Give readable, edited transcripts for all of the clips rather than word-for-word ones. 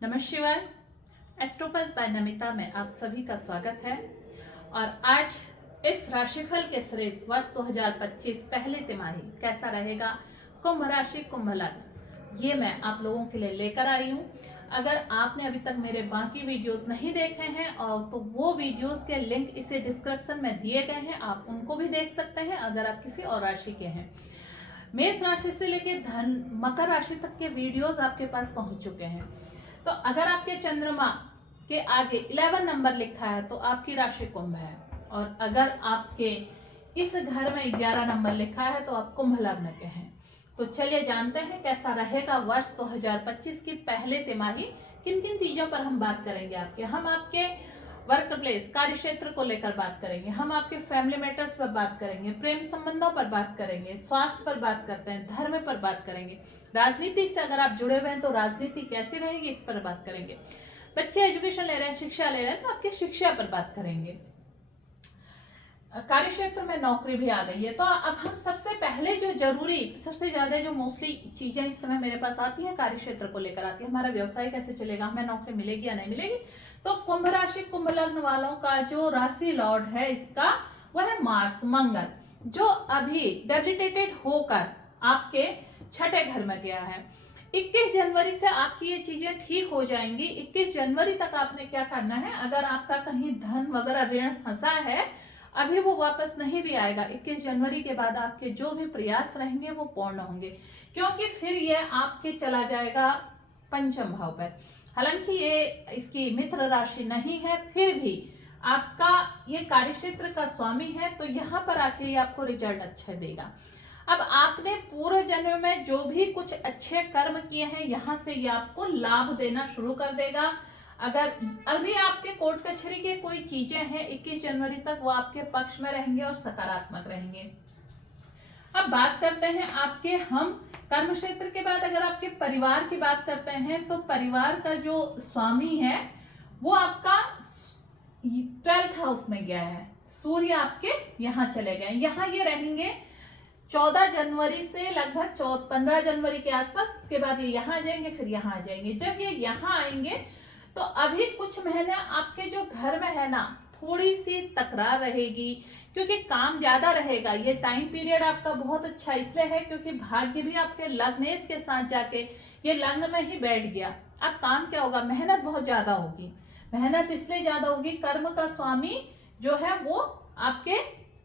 नमः शिवाय। एस्ट्रोपल बाय नमिता में आप सभी का स्वागत है। और आज इस राशिफल के सीरीज वर्ष 2025 पहली तिमाही कैसा रहेगा, कुंभ राशि कुंभ लग्न, ये मैं आप लोगों के लिए लेकर आई हूँ। अगर आपने अभी तक मेरे बाकी वीडियोस नहीं देखे हैं और तो वो वीडियोस के लिंक इसे डिस्क्रिप्शन में दिए गए हैं, आप उनको भी देख सकते हैं अगर आप किसी और राशि के हैं। मेष राशि से लेके धन मकर राशि तक के वीडियोस आपके पास पहुंच चुके हैं। तो अगर आपके चंद्रमा के आगे 11 नंबर लिखा है तो आपकी राशि कुंभ है, और अगर आपके इस घर में 11 नंबर लिखा है तो आप कुंभ लग्न के हैं। तो चलिए जानते हैं कैसा रहेगा वर्ष 2025 की पहले तिमाही। किन किन चीजों पर हम बात करेंगे हम आपके वर्क प्लेस कार्य क्षेत्र को लेकर बात करेंगे, हम आपके फैमिली मैटर्स पर बात करेंगे, प्रेम संबंधों पर बात करेंगे, स्वास्थ्य पर बात करते हैं, धर्म पर बात करेंगे, राजनीति से अगर आप जुड़े हुए हैं तो राजनीति कैसी रहेगी इस पर बात करेंगे, बच्चे एजुकेशन ले रहे हैं, शिक्षा ले रहे हैं तो आपके शिक्षा पर बात करेंगे, कार्य क्षेत्र में नौकरी भी आ गई है। तो अब हम सबसे पहले जो जरूरी सबसे ज्यादा जो मोस्टली चीजें इस समय मेरे पास आती है कार्य क्षेत्र को लेकर आती है, हमारा व्यवसाय कैसे चलेगा, हमें नौकरी मिलेगी या नहीं मिलेगी। तो कुंभ राशि कुंभ लग्न वालों का जो राशि लॉर्ड है इसका वह है मार्स मंगल, जो अभी डेबिलिटेटेड होकर आपके छठे घर में गया है। 21 जनवरी से आपकी ये चीजें ठीक हो जाएंगी। 21 जनवरी तक आपने क्या करना है, अगर आपका कहीं धन वगैरह ऋण फंसा है अभी वो वापस नहीं भी आएगा। 21 जनवरी के बाद आपके जो भी प्रयास रहेंगे वो पूर्ण होंगे, क्योंकि फिर ये आपके चला जाएगा पंचम भाव पर। हालांकि ये इसकी मित्र राशि नहीं है, फिर भी आपका ये कार्यक्षेत्र का स्वामी है, तो यहाँ पर आके ये आपको रिजल्ट अच्छा देगा। अब आपने पूर्व जन्म में जो भी कुछ अच्छे कर्म किए हैं यहाँ से ये आपको लाभ देना शुरू कर देगा। अगर अभी आपके कोर्ट कचहरी के कोई चीजें हैं 21 जनवरी तक वो आपके पक्ष में रहेंगे और सकारात्मक रहेंगे। अब बात करते हैं आपके हम कर्म क्षेत्र के बाद अगर आपके परिवार की बात करते हैं तो परिवार का जो स्वामी है वो आपका 12th हाउस में गया है। सूर्य आपके यहाँ चले गए, यहाँ ये रहेंगे 14 जनवरी से लगभग 15 जनवरी के आसपास। उसके बाद ये यहाँ आ जाएंगे, फिर यहाँ आ जाएंगे। जब ये यहाँ आएंगे तो अभी कुछ महीने आपके जो घर में है ना थोड़ी सी तकरार रहेगी, क्योंकि काम ज्यादा रहेगा। ये टाइम पीरियड आपका बहुत अच्छा इसलिए है क्योंकि भाग्य भी आपके लग्नेश के साथ जाके ये लग्न में ही बैठ गया। अब काम क्या होगा, मेहनत बहुत ज्यादा होगी। मेहनत इसलिए ज्यादा होगी, कर्म का स्वामी जो है वो आपके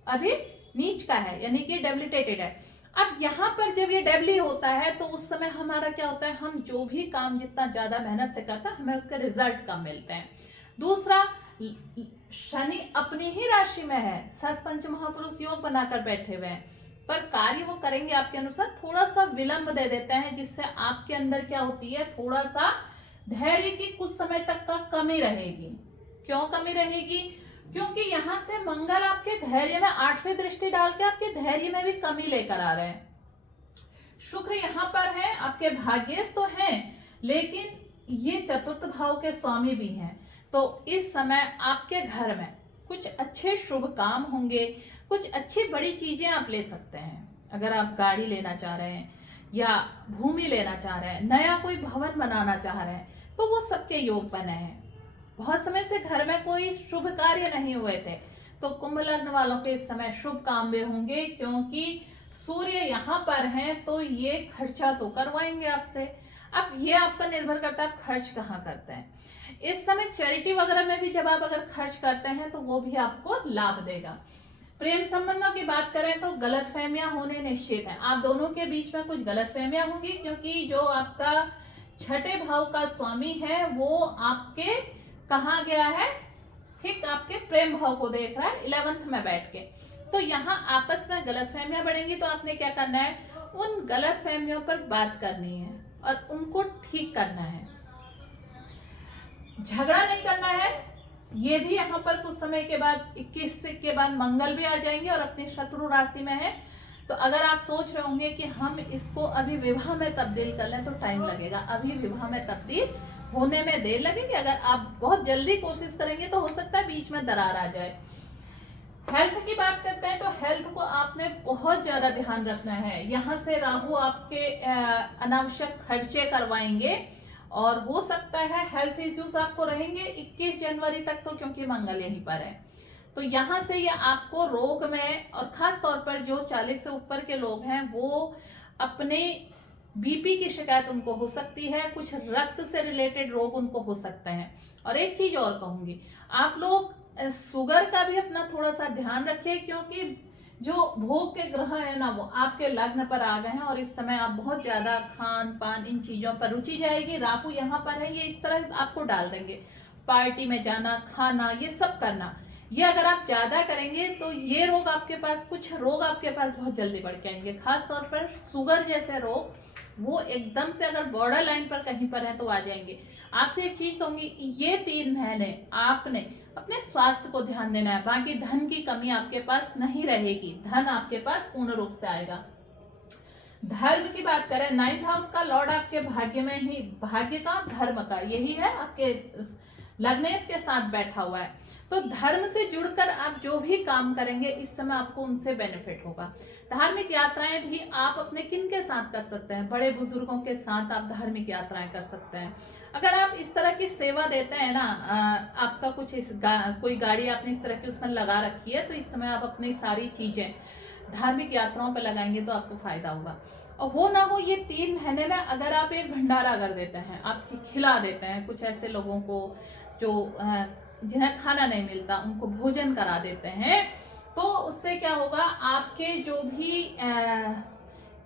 अभी नीच का है, यानी कि डेबिलिटेटेड है। अब यहाँ पर जब ये डेबली होता है तो उस समय हमारा क्या होता है, हम जो भी काम जितना ज्यादा मेहनत से करता है हमें उसके रिजल्ट कम मिलते हैं। दूसरा, शनि अपनी ही राशि में है, सस पंच महापुरुष योग बनाकर बैठे हुए हैं, पर कार्य वो करेंगे आपके अनुसार, थोड़ा सा विलंब दे देते हैं, जिससे आपके अंदर क्या होती है, थोड़ा सा धैर्य की कुछ समय तक का कमी रहेगी। क्यों कमी रहेगी, क्योंकि यहाँ से मंगल आपके धैर्य में 8वीं दृष्टि डाल के आपके धैर्य में भी कमी लेकर आ रहे हैं। शुक्र यहाँ पर है, आपके भाग्येश तो हैं, लेकिन ये चतुर्थ भाव के स्वामी भी हैं। तो इस समय आपके घर में कुछ अच्छे शुभ काम होंगे, कुछ अच्छी बड़ी चीजें आप ले सकते हैं। अगर आप गाड़ी लेना चाह रहे हैं या भूमि लेना चाह रहे हैं, नया कोई भवन बनाना चाह रहे हैं, तो वो सबके योग बने हैं। बहुत समय से घर में कोई शुभ कार्य नहीं हुए थे तो कुंभ लग्न वालों के इस समय शुभ काम भी होंगे, क्योंकि सूर्य यहाँ पर हैं तो ये खर्चा तो करवाएंगे आपसे। अब ये आपका निर्भर करता है आप खर्च कहाँ करते हैं। इस समय चैरिटी वगैरह में भी जब आप अगर खर्च करते हैं तो वो भी आपको लाभ देगा। प्रेम संबंधों की बात करें तो गलतफहमियां होने निश्चित है, आप दोनों के बीच में कुछ गलतफहमियां होंगी, क्योंकि जो आपका छठे भाव का स्वामी है वो आपके कहाँ गया है, ठीक आपके प्रेम भाव को देख रहा है 11th में बैठ के। तो यहाँ आपस में गलतफहमियां बढ़ेंगी, तो आपने क्या करना है, उन गलतफहमियों पर बात करनी है और उनको ठीक करना है, झगड़ा नहीं करना है। ये भी यहाँ पर कुछ समय के बाद 21 के बाद मंगल भी आ जाएंगे और अपनी शत्रु राशि में है। तो अगर आप सोच रहे होंगे कि हम इसको अभी विवाह में तब्दील कर लें तो टाइम लगेगा, अभी विवाह में तब्दील होने में देर लगेगी। अगर आप बहुत जल्दी कोशिश करेंगे तो हो सकता है बीच में दरार आ जाए। हेल्थ की बात करते हैं तो हेल्थ को आपने बहुत ज्यादा ध्यान रखना है। यहाँ से राहु आपके अनावश्यक खर्चे करवाएंगे और हो सकता है हेल्थ इश्यूज आपको रहेंगे 21 जनवरी तक, तो क्योंकि मंगल यहीं पर है। तो यहाँ से ये आपको रोग में, और खास तौर पर जो 40 से ऊपर के लोग हैं वो अपने बीपी की शिकायत उनको हो सकती है, कुछ रक्त से रिलेटेड रोग उनको हो सकते हैं। और एक चीज और कहूंगी, आप लोग शुगर का भी अपना थोड़ा सा ध्यान रखिए, क्योंकि जो भोग के ग्रह है ना वो आपके लग्न पर आ गए हैं, और इस समय आप बहुत ज्यादा खान पान इन चीजों पर रुचि जाएगी। राहु यहाँ पर है, ये इस तरह आपको डाल देंगे, पार्टी में जाना, खाना, ये सब करना। ये अगर आप ज्यादा करेंगे तो ये रोग आपके पास, कुछ रोग आपके पास बहुत जल्दी बढ़ के आएंगे, खास तौर पर शुगर जैसे रोग, वो एकदम से अगर बॉर्डर लाइन पर कहीं पर है तो आ जाएंगे। आपसे एक चीज कहूंगी, ये 3 महीने आपने अपने स्वास्थ्य को ध्यान देना है, बाकी धन की कमी आपके पास नहीं रहेगी, धन आपके पास पूर्ण रूप से आएगा। धर्म की बात करें, 9th हाउस का लॉर्ड आपके भाग्य में ही, भाग्य का, धर्म का, यही है आपके लग्नेश के साथ बैठा हुआ है। तो धर्म से जुड़कर आप जो भी काम करेंगे इस समय आपको उनसे बेनिफिट होगा। धार्मिक यात्राएं भी आप अपने किन के साथ कर सकते हैं, बड़े बुजुर्गों के साथ आप धार्मिक यात्राएं कर सकते हैं। अगर आप इस तरह की सेवा देते हैं ना, आपका कुछ कोई गाड़ी आपने इस तरह की उसमें लगा रखी है, तो इस समय आप अपनी सारी चीजें धार्मिक यात्राओं पर लगाएंगे तो आपको फायदा होगा। और हो ना हो, ये 3 महीने में अगर आप एक भंडारा कर देते हैं, आप खिला देते हैं कुछ ऐसे लोगों को जो जिन्हें खाना नहीं मिलता, उनको भोजन करा देते हैं, तो उससे क्या होगा, आपके जो भी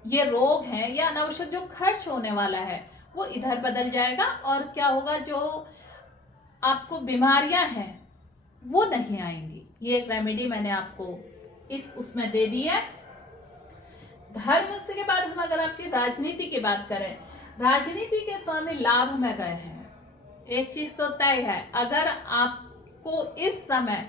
ये रोग हैं या अनावश्यक जो खर्च होने वाला है वो इधर बदल जाएगा। और क्या होगा, जो आपको बीमारियां हैं वो नहीं आएंगी। ये एक रेमेडी मैंने आपको इस उसमें दे दी है। धर्म से के बाद हम अगर आपकी राजनीति की बात करें, राजनीति के स्वामी लाभ में गए हैं। एक चीज तो तय है, अगर आपको इस समय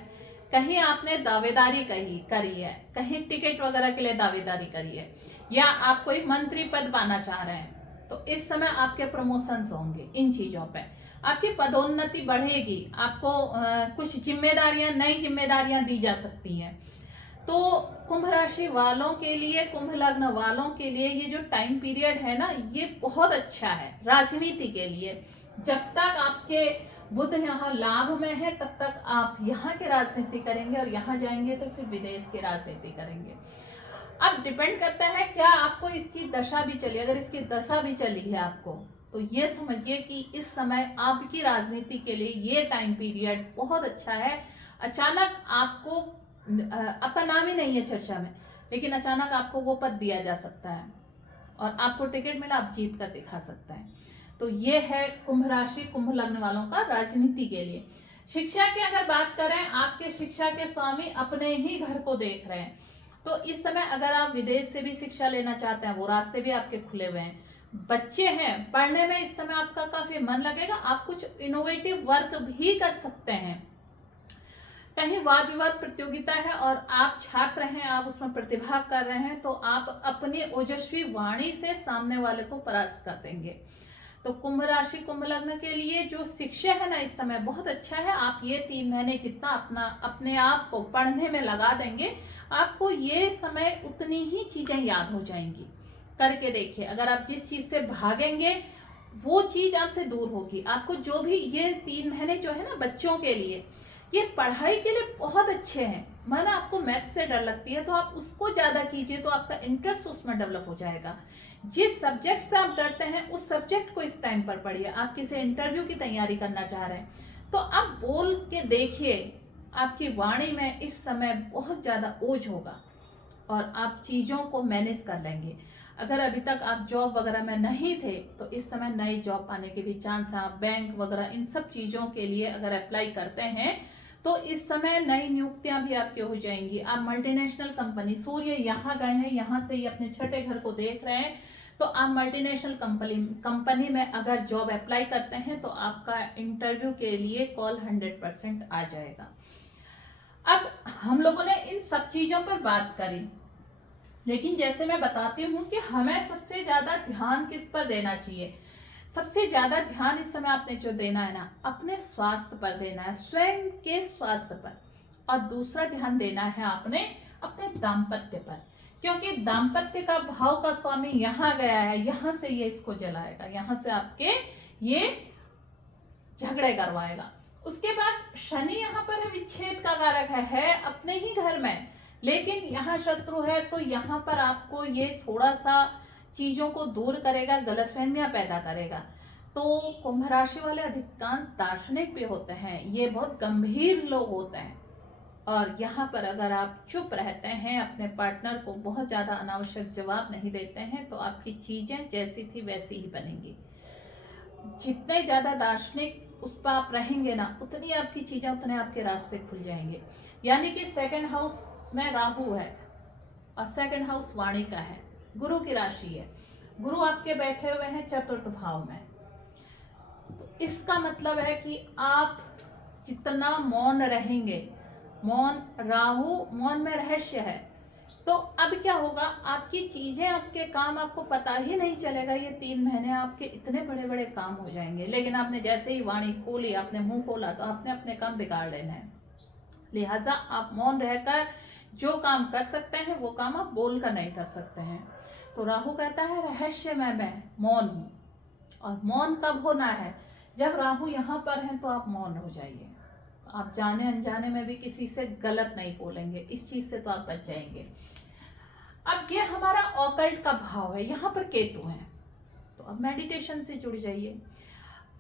कहीं आपने दावेदारी करी है, कहीं टिकट वगैरह के लिए दावेदारी करी है, या आप कोई मंत्री पद पाना चाह रहे हैं, तो इस समय आपके प्रमोशंस होंगे। इन चीजों पे आपकी पदोन्नति बढ़ेगी, आपको कुछ जिम्मेदारियां, नई जिम्मेदारियां दी जा सकती हैं। तो कुंभ राशि वालों के लिए, कुंभ लग्न वालों के लिए ये जो टाइम पीरियड है ना, ये बहुत अच्छा है राजनीति के लिए। जब तक आपके बुध यहाँ लाभ में है तब तक आप यहाँ के राजनीति करेंगे, और यहाँ जाएंगे तो फिर विदेश की राजनीति करेंगे। अब डिपेंड करता है क्या आपको इसकी दशा भी चली, अगर इसकी दशा भी चली है आपको, तो ये समझिए कि इस समय आपकी राजनीति के लिए ये टाइम पीरियड बहुत अच्छा है। अचानक आपको, आपका नाम ही नहीं है चर्चा में, लेकिन अचानक आपको वो पद दिया जा सकता है और आपको टिकट मिला, आप जीत कर दिखा सकते हैं। तो ये है कुंभ राशि, कुंभ लग्न वालों का राजनीति के लिए। शिक्षा की अगर बात करें, आपके शिक्षा के स्वामी अपने ही घर को देख रहे हैं, तो इस समय अगर आप विदेश से भी शिक्षा लेना चाहते हैं, वो रास्ते भी आपके खुले हुए हैं। बच्चे हैं, पढ़ने में इस समय आपका काफी मन लगेगा, आप कुछ इनोवेटिव वर्क भी कर सकते हैं। कहीं वाद विवाद प्रतियोगिता है और आप छात्र हैं, आप उसमें प्रतिभाग कर रहे हैं, तो आप अपनी ओजस्वी वाणी से सामने वाले को परास्त कर देंगे। तो कुंभ राशि, कुंभ लग्न के लिए जो शिक्षा है ना, इस समय बहुत अच्छा है। आप ये 3 महीने जितना अपने आप को पढ़ने में लगा देंगे, आपको ये समय उतनी ही चीजें याद हो जाएंगी। करके देखिए, अगर आप जिस चीज से भागेंगे वो चीज आपसे दूर होगी। आपको जो भी ये 3 महीने जो है ना बच्चों के लिए, ये पढ़ाई के लिए बहुत अच्छे हैं। माना आपको मैथ से डर लगती है तो आप उसको ज्यादा कीजिए, तो आपका इंटरेस्ट उसमें डेवलप हो जाएगा। जिस सब्जेक्ट से आप डरते हैं उस सब्जेक्ट को इस टाइम पर पढ़िए। आप किसी इंटरव्यू की तैयारी करना चाह रहे हैं तो आप बोल के देखिए, आपकी वाणी में इस समय बहुत ज्यादा ओज होगा और आप चीजों को मैनेज कर लेंगे। अगर अभी तक आप जॉब वगैरह में नहीं थे तो इस समय नई जॉब पाने के भी चांस है। आप बैंक वगैरह इन सब चीजों के लिए अगर अप्लाई करते हैं तो इस समय नई नियुक्तियां भी आपके हो जाएंगी। आप मल्टीनेशनल कंपनी, सूर्य यहाँ गए हैं, यहाँ से ही अपने छठे घर को देख रहे हैं, तो आप मल्टीनेशनल कंपनी में अगर जॉब अप्लाई करते हैं तो आपका इंटरव्यू के लिए कॉल 100% आ जाएगा। अब हम लोगों ने इन सब चीजों पर बात करी, लेकिन जैसे मैं बताती हूँ कि हमें सबसे ज्यादा ध्यान किस पर देना चाहिए। सबसे ज्यादा ध्यान इस समय आपने जो देना है ना, अपने स्वास्थ्य पर देना है, स्वयं के स्वास्थ्य पर। और दूसरा ध्यान देना है आपने अपने दाम्पत्य पर, क्योंकि दाम्पत्य का भाव का स्वामी यहाँ गया है, यहाँ से ये इसको जलाएगा, यहाँ से आपके ये झगड़े करवाएगा। उसके बाद शनि यहाँ पर है विच्छेद का कारक है अपने ही घर में, लेकिन यहाँ शत्रु है, तो यहाँ पर आपको ये थोड़ा सा चीजों को दूर करेगा, गलतफहमियां पैदा करेगा। तो कुंभ राशि वाले अधिकांश दार्शनिक भी होते हैं, ये बहुत गंभीर लोग होते हैं, और यहाँ पर अगर आप चुप रहते हैं, अपने पार्टनर को बहुत ज्यादा अनावश्यक जवाब नहीं देते हैं, तो आपकी चीजें जैसी थी वैसी ही बनेंगी। जितने ज्यादा दार्शनिक उस पर आप रहेंगे ना, उतनी आपकी चीजें, उतने आपके रास्ते खुल जाएंगे। यानी कि सेकंड हाउस में राहु है और सेकंड हाउस वाणी का है, गुरु की राशि है, गुरु आपके बैठे हुए हैं चतुर्थ भाव में। तो इसका मतलब है कि आप जितना मौन रहेंगे, मौन, राहु मौन में रहस्य है, तो अब क्या होगा, आपकी चीजें, आपके काम आपको पता ही नहीं चलेगा। ये 3 महीने आपके इतने बड़े बड़े काम हो जाएंगे, लेकिन आपने जैसे ही वाणी खोली, आपने मुंह खोला, तो आपने अपने काम बिगाड़ लेना है। लिहाजा आप मौन रहकर जो काम कर सकते हैं वो काम आप बोलकर नहीं कर सकते हैं। तो राहु कहता है रहस्य में मैं मौन हूं, और मौन कब होना है, जब राहु यहाँ पर है तो आप मौन हो जाइए। आप जाने अनजाने में भी किसी से गलत नहीं बोलेंगे, इस चीज से तो आप बच जाएंगे। अब ये हमारा ऑकल्ट का भाव है, यहाँ पर केतु है, तो अब मेडिटेशन से जुड़ जाइए,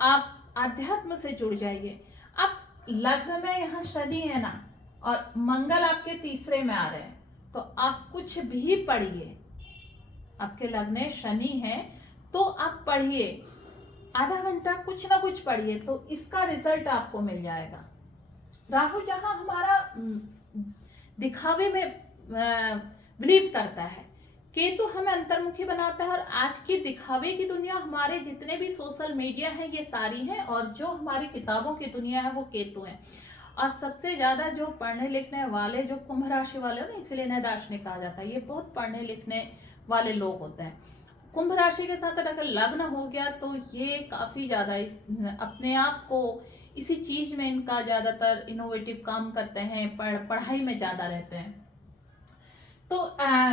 आप आध्यात्म से जुड़ जाइए। अब लग्न में यहाँ शनि है ना, और मंगल आपके तीसरे में आ रहे हैं, तो आप कुछ भी पढ़िए, आपके लग्न में शनि है तो आप पढ़िए, आधा घंटा कुछ ना कुछ पढ़िए, तो इसका रिजल्ट आपको मिल जाएगा। राहु जहां हमारा दिखावे में बिलीव करता है, केतु हमें अंतर्मुखी बनाता है, और आज की दिखावे की दुनिया, हमारे जितने भी सोशल मीडिया है ये सारी है, और जो हमारी किताबों की दुनिया है वो केतु है। और सबसे ज्यादा जो पढ़ने लिखने वाले, जो कुंभ राशि वाले हो ना, इसलिए इन्हें दार्शनिक कहा जाता है, ये बहुत पढ़ने लिखने वाले लोग होते हैं। कुंभ राशि के साथ अगर लग्न हो गया तो ये काफी ज्यादा अपने आप को इसी चीज में, इनका ज्यादातर इनोवेटिव काम करते हैं, पढ़ाई में ज्यादा रहते हैं। तो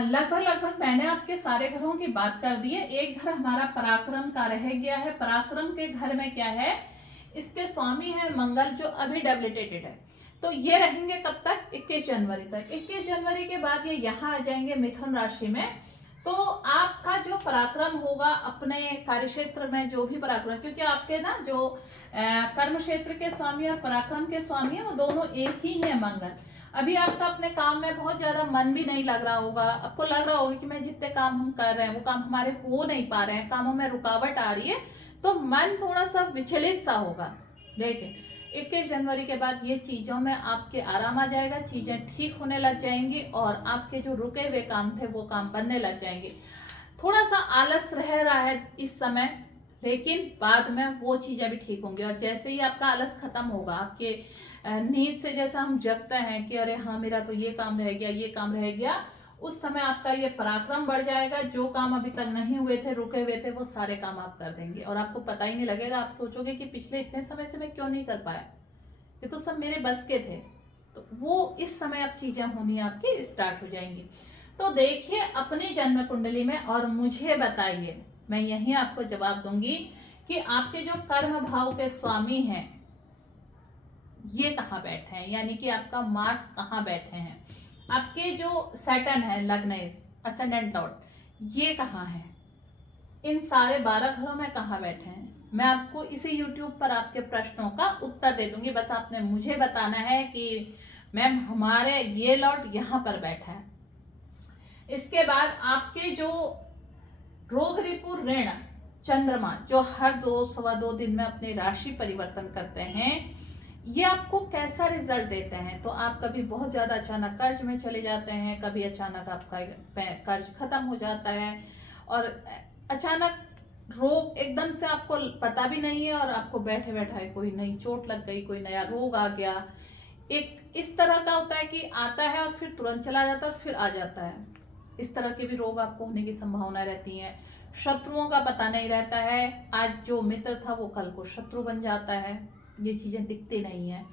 लगभग मैंने आपके सारे घरों की बात कर दी है। एक घर हमारा पराक्रम का रह गया है। पराक्रम के घर में क्या है, इसके स्वामी है मंगल, जो अभी डेबिलिटेटेड है। तो ये रहेंगे कब तक, 21 जनवरी तक। 21 जनवरी के बाद ये यहाँ आ जाएंगे मिथुन राशि में। तो आपका जो पराक्रम होगा अपने कार्यक्षेत्र में, जो भी पराक्रम, क्योंकि आपके ना जो कर्म क्षेत्र के स्वामी और पराक्रम के स्वामी है वो दोनों एक ही है मंगल। अभी आपका अपने काम में बहुत ज्यादा मन भी नहीं लग रहा होगा, आपको लग रहा होगा कि मैं जितने काम हम कर रहे हैं वो काम हमारे हो नहीं पा रहे हैं, कामों में रुकावट आ रही है, तो मन थोड़ा सा विचलित सा होगा। देखिए 21 जनवरी के बाद ये चीजों में आपके आराम आ जाएगा, चीजें ठीक होने लग जाएंगी, और आपके जो रुके हुए काम थे वो काम बनने लग जाएंगे। थोड़ा सा आलस रह रहा है इस समय, लेकिन बाद में वो चीजें भी ठीक होंगी। और जैसे ही आपका आलस खत्म होगा, आपके नींद से जैसा हम जगते हैं कि अरे हाँ मेरा तो ये काम रह गया, ये काम रह गया, उस समय आपका ये पराक्रम बढ़ जाएगा। जो काम अभी तक नहीं हुए थे, रुके हुए थे, वो सारे काम आप कर देंगे, और आपको पता ही नहीं लगेगा। आप सोचोगे कि पिछले इतने समय से मैं क्यों नहीं कर पाया, ये तो सब मेरे बस के थे। तो वो इस समय अब चीजें होनी आपकी स्टार्ट हो जाएंगी। तो देखिए अपनी जन्म कुंडली में और मुझे बताइए, मैं यही आपको जवाब दूंगी कि आपके जो कर्म भाव के स्वामी हैं ये कहाँ बैठे हैं, यानी कि आपका मार्स कहाँ बैठे हैं, आपके जो सैटर्न है लग्नेश असेंडेंट लॉर्ड, ये कहाँ है, इन सारे 12 घरों में कहाँ बैठे हैं। मैं आपको इसी YouTube पर आपके प्रश्नों का उत्तर दे दूंगी। बस आपने मुझे बताना है कि मैम हमारे ये लॉर्ड यहाँ पर बैठा है। इसके बाद आपके जो रोग रिपु ऋण चंद्रमा, जो हर 2-2.25 दिन में अपनी राशि परिवर्तन करते हैं, ये आपको कैसा रिजल्ट देते हैं। तो आप कभी बहुत ज्यादा अचानक कर्ज में चले जाते हैं, कभी अचानक आपका कर्ज खत्म हो जाता है, और अचानक रोग एकदम से आपको पता भी नहीं है, और आपको बैठे बैठे कोई नई चोट लग गई, कोई नया रोग आ गया। एक इस तरह का होता है कि आता है और फिर तुरंत चला जाता है और फिर आ जाता है। इस तरह के भी रोग आपको होने की संभावना रहती है। शत्रुओं का पता नहीं रहता है, आज जो मित्र था वो कल को शत्रु बन जाता है, ये चीजें दिखती नहीं है।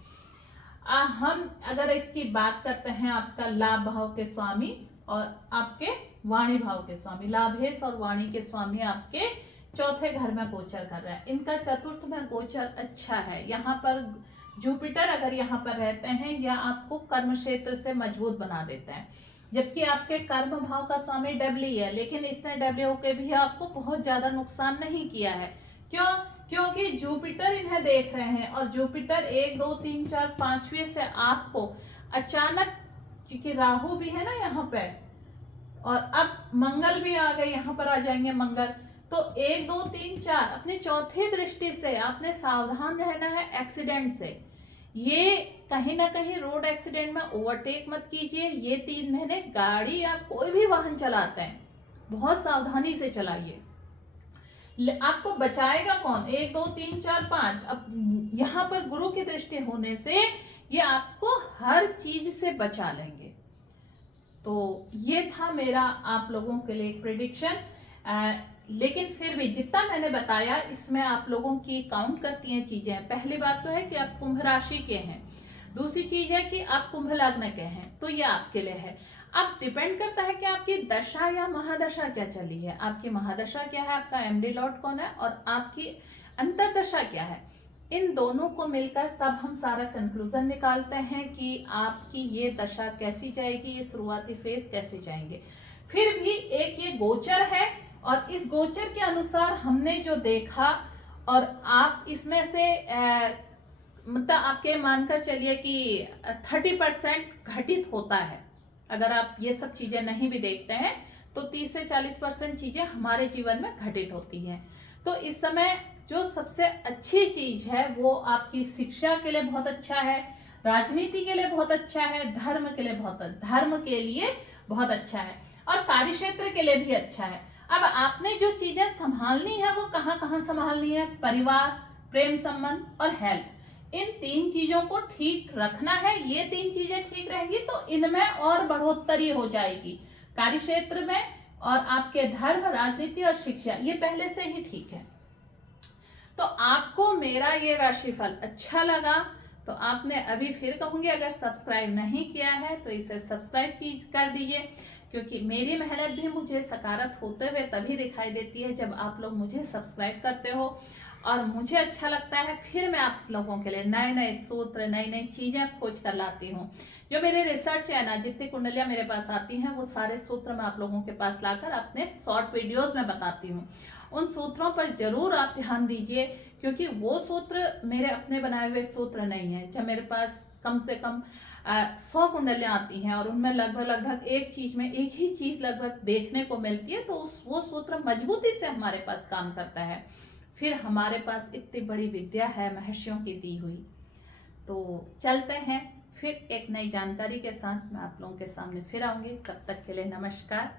हम अगर इसकी बात करते हैं आपका लाभ भाव के स्वामी और आपके वाणी भाव के स्वामी, लाभेश और वाणी के स्वामी आपके चौथे घर में गोचर कर रहा है, इनका चतुर्थ में गोचर अच्छा है। यहाँ पर जुपिटर अगर यहाँ पर रहते हैं या आपको कर्म क्षेत्र से मजबूत बना देते हैं, जबकि आपके कर्म भाव का स्वामी डब्ल्यू है, लेकिन इसने डब्ल्यू के भी आपको बहुत ज्यादा नुकसान नहीं किया है। क्यों? क्योंकि जुपिटर इन्हें देख रहे हैं और जुपिटर 1 2 3 4 5वें से आपको अचानक, क्योंकि राहु भी है ना यहाँ पे और अब मंगल भी आ गए, यहाँ पर आ जाएंगे मंगल, तो 1 2 3 4 अपनी चौथी दृष्टि से आपने सावधान रहना है एक्सीडेंट से। ये कहीं ना कहीं रोड एक्सीडेंट में ओवरटेक मत कीजिए। ये 3 महीने गाड़ी या कोई भी वाहन चलाते हैं बहुत सावधानी से चलाइए। आपको बचाएगा कौन? 1 2 3 4 5। अब यहाँ पर गुरु की दृष्टि होने से ये आपको हर चीज से बचा लेंगे। तो ये था मेरा आप लोगों के लिए एक प्रेडिक्शन। लेकिन फिर भी जितना मैंने बताया इसमें आप लोगों की काउंट करती हैं चीजें। पहली बात तो है कि आप कुंभ राशि के हैं, दूसरी चीज है कि आप कुंभ लग्न के हैं, तो ये आपके लिए है। अब डिपेंड करता है कि आपकी दशा या महादशा क्या चली है। आपकी महादशा क्या है, आपका एमडी लॉर्ड कौन है और आपकी अंतरदशा क्या है, इन दोनों को मिलकर तब हम सारा कंक्लूजन निकालते हैं कि आपकी ये दशा कैसी जाएगी, ये शुरुआती फेज कैसे जाएंगे। फिर भी एक ये गोचर है और इस गोचर के अनुसार हमने जो देखा और आप इसमें से मतलब आपके मानकर चलिए कि 30% घटित होता है। अगर आप ये सब चीजें नहीं भी देखते हैं तो 30 से 40% चीजें हमारे जीवन में घटित होती हैं। तो इस समय जो सबसे अच्छी चीज है वो आपकी शिक्षा के लिए बहुत अच्छा है, राजनीति के लिए बहुत अच्छा है, धर्म के लिए बहुत अच्छा है और कार्यक्षेत्र के लिए भी अच्छा है। अब आपने जो चीजें संभालनी है वो कहाँ कहाँ संभालनी है? परिवार, प्रेम संबंध और हेल्थ, इन 3 चीजों को ठीक रखना है। ये 3 चीजें ठीक रहेंगी तो इनमें और बढ़ोतरी हो जाएगी कार्यक्षेत्र में, और आपके धर्म, राजनीति और शिक्षा ये पहले से ही ठीक है। तो आपको मेरा ये राशिफल अच्छा लगा तो आपने अभी फिर कहूंगी अगर सब्सक्राइब नहीं किया है तो इसे सब्सक्राइब कर दीजिए, क्योंकि मेरी मेहनत भी मुझे सकारात्मक होते हुए तभी दिखाई देती है जब आप लोग मुझे सब्सक्राइब करते हो और मुझे अच्छा लगता है। फिर मैं आप लोगों के लिए नए नए सूत्र, नई नई चीजें खोज कर लाती हूँ। जो मेरे रिसर्च है ना, जितनी कुंडलियां मेरे पास आती हैं वो सारे सूत्र मैं आप लोगों के पास लाकर अपने शॉर्ट वीडियोस में बताती हूँ। उन सूत्रों पर जरूर आप ध्यान दीजिए, क्योंकि वो सूत्र मेरे अपने बनाए हुए सूत्र नहीं है। जब मेरे पास कम से कम 100 कुंडलियां आती हैं और उनमें लगभग एक चीज में एक ही चीज लगभग देखने को मिलती है, तो वो सूत्र मजबूती से हमारे पास काम करता है। फिर हमारे पास इतनी बड़ी विद्या है महर्षियों की दी हुई। तो चलते हैं फिर एक नई जानकारी के साथ मैं आप लोगों के सामने फिर आऊंगी। तब तक के लिए नमस्कार।